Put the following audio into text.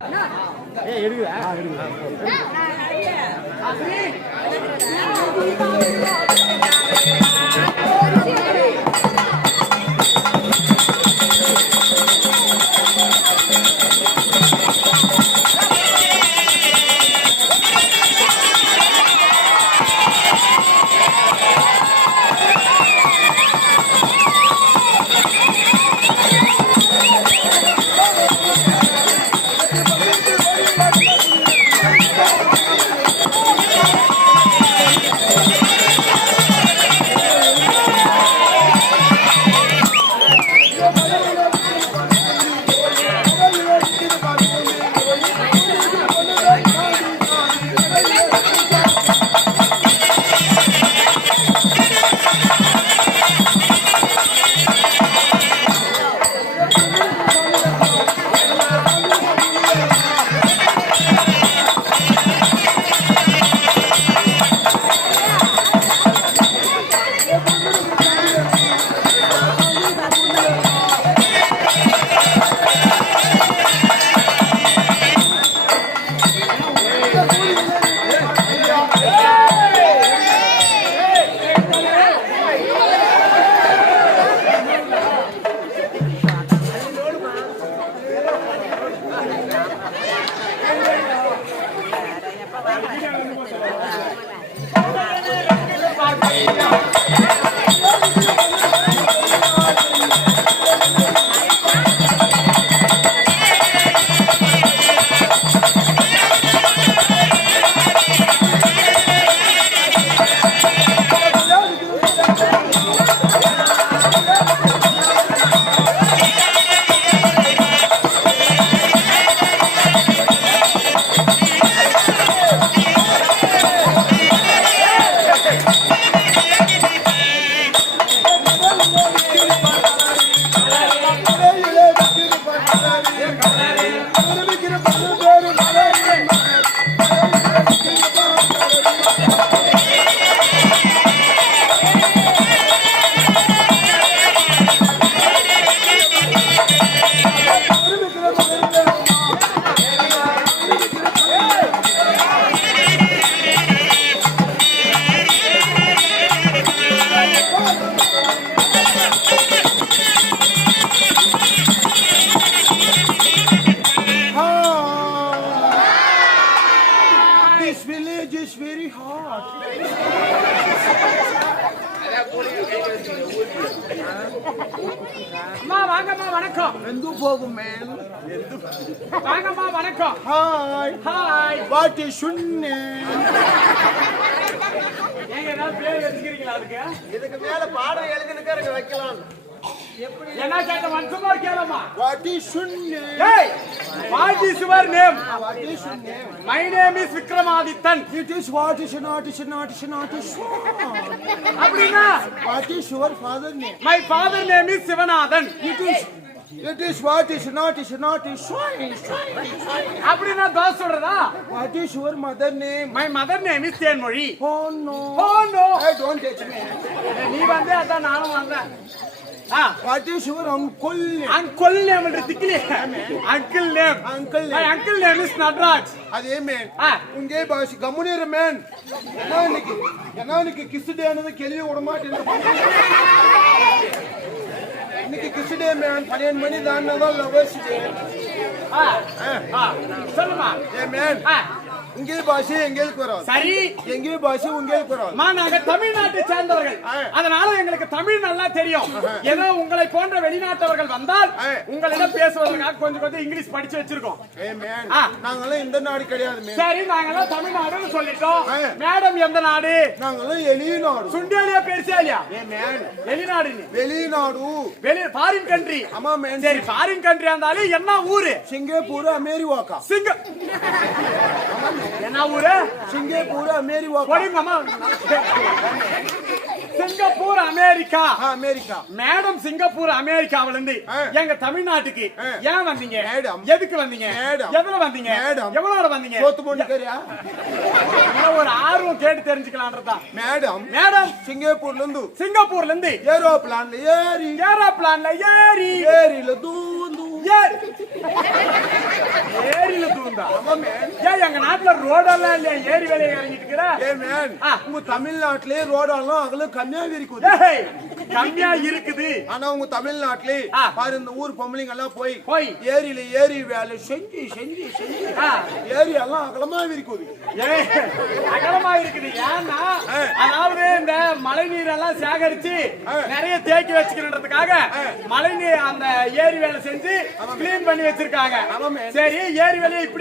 எடுக்குதா Yeah. Thank you. அம்மா வாங்கம்மா வணக்கம். எந்து போகும் மேல்? வாங்கம்மா வணக்கம். ஹாய். ஹாய். வாட் இஸ் சுன்னு நீங்க ஏதாவது பேர் வச்சுக்கிறீங்களா அதுக்கு? இதுக்கு மேல பாடம் எழுதினுக்காரங்க வைக்கலாம். என்ன கேட்ட வாட் இஸ் சுன்னு ஏய் what is your name what is சுன்னு my name is Vikramadithan it is what is not is not is not is அப்படின்னா? What is your father name my father name is Sivanathan it is it is what is not is not is அப்படின்னா தோசை சொல்றதா? What is your mother name my mother name is Thenmozhi oh no oh no I don't touch me நீ வந்தே அதான் நானும் வந்தேன். ஆ. What is your uncle uncle name uncle name. Uncle name. My uncle name is Natraj. அதே man ஆ. உங்கே பாஷி கம்முனிற man என்ன இன்னைக்கு என்ன இன்னைக்கு கிஸ் டே ஆனது கேள்வி விட மாட்டேன். இன்னைக்கு கிஸ் டே மேன் பன்னெண்டு மணி தாண்டதான் லவர்ஸ் டே ஆ. ஆ. சொல்லுமா. ஏ மேன் ஆ உங்கே பாஷை எங்களுக்கு வரும் சரி. எங்கே பாஷை உங்களுக்கு வரும் நாங்க தமிழ்நாட்டை சேர்ந்தவர்கள். அதனால எங்களுக்கு தமிழ் நல்லா தெரியும். ஏதோ உங்களை போன்ற வெளிநாட்டவர்கள் வந்தால். உங்களிடம் பேசுவதற்காக கொஞ்சம் கொஞ்சம் இங்கிலீஷ் படிச்சு வச்சிருக்கோம். நாங்கெல்லாம் இந்த நாடு கிடையாது சரி நாங்கெல்லாம் தமிழ்நாடுன்னு சொல்லிட்டோம். மேடம் எந்த நாடு? நாங்கெல்லாம் வெளிநாடு. சுண்டியாலியா பெருசா இல்லையா? ஏ மேன் வெளிநாடு. வெளிநாடு. வெளி ஃபாரின் கண்ட்ரி ஆமா சரி ஃபாரின் கண்ட்ரி இருந்தாலும் என்ன ஊரு? சிங்கப்பூர் அமெரிவாக்கா சிங்க என்ன ஊரு? சிங்கப்பூர் அமெரிவாக்கா போடுங்கம்மா சிங்கப்பூர் அமெரிக்கா. ஆ, அமெரிக்கா. மேடம் சிங்கப்பூர் அமெரிக்காவில இருந்து. எங்க தமிழ்நாட்டுக்கு. ஏன் வந்தீங்க? மேடம். எதுக்கு வந்தீங்க? மேடம். எதுல வந்தீங்க. எவ்வளவு வந்தீங்க? சோத்து போட்டுக்கறியா எல்லாம் ஒரு ஆர்வம் கேட்டு தெரிஞ்சுக்கலான்றதா மேடம். மேடம். சிங்கப்பூர்ல இருந்து சிங்கப்பூர்ல இருந்து ஏரோப்ளான்ல ஏறி. ஏரோப்ளான்ல ஏறி. ஏரியில தூந்து. ஏறி- இருக்குதா ஏன் எங்க நாட்டுல ரோடெல்லாம் இல்லையா ஏரி வேலையை இறங்கிட்டு இருக்கிற. உங்க தமிழ்நாட்டிலே ரோடெல்லாம் அகலும் கம்மியாவே இருக்குது கம்மியா இருக்குது ஆனா உங்க தமிழ்நாட்டிலே. பாரு இந்த ஊர் பொம்பளைங்க எல்லாம் போய் போய். ஏரியில ஏரி வேலை செஞ்சு செஞ்சு செஞ்சு. ஏரி எல்லாம் அகலமாவே இருக்குது அகலமா இருக்குது ஏன்னா. அதாவது இந்த மழை நீர் எல்லாம் சேகரிச்சு. நிறைய தேக்கி வச்சுக்கிறதுக்காக மழை நீர் அந்த ஏரி வேலை செஞ்சு கிளீன் பண்ணி வச்சிருக்காங்க. சரி ஏரி வேலையை இப்படி